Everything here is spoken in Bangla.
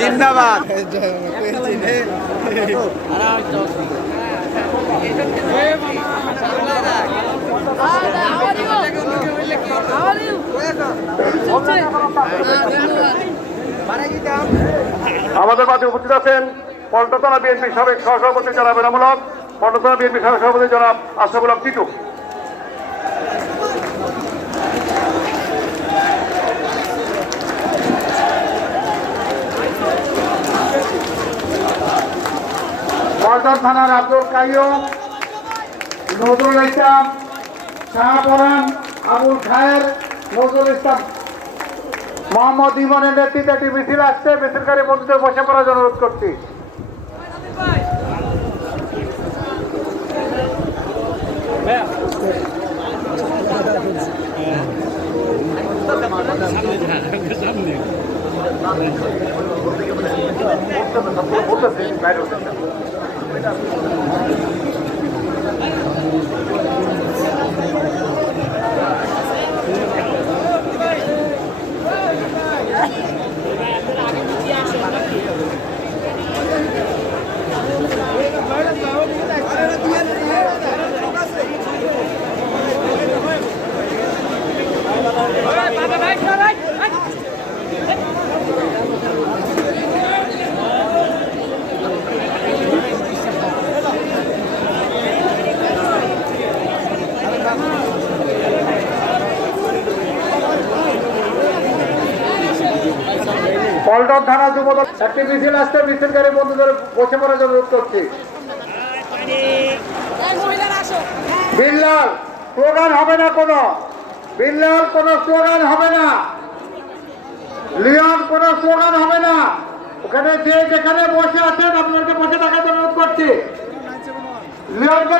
জিন্দাবাদ। আমাদের মাঝে উপস্থিত আছেন পল্টন থানা বিএনপি সাবেক সহসভাপতি জনাব এনামুল হক, পল্টন থানা বিএনপি সাবেক সভাপতি জনাব আশরাফুল হক টিটু। পল্টন থানার আব্দুল কাইয়ুম, নজরুল ইসলাম, শাহপরান, আবুল খায়ের, নজরুল ইসলাম, মোহাম্মদ ইমনের নেতৃত্বে একটি মিছিল আসছে। মিছিলকারী বন্ধুদের বসে পড়ার জন্য অনুরোধ করছি। পল্টন থানা যুবদল একটি মিছিল আসছে। মিছিলকারী বন্ধুদের বসে পড়ার জন্য অনুরোধ করছি। বিল্লাল স্লোগান হবে না, কোনো বিল্লাল কোনো স্লোগান হবে না, লিওন কোনো স্লোগান হবে না। ওখানে যে যেখানে বসে আছেন আপনাদেরকে বসে থাকার জন্য অনুরোধ করছি। লিওনকে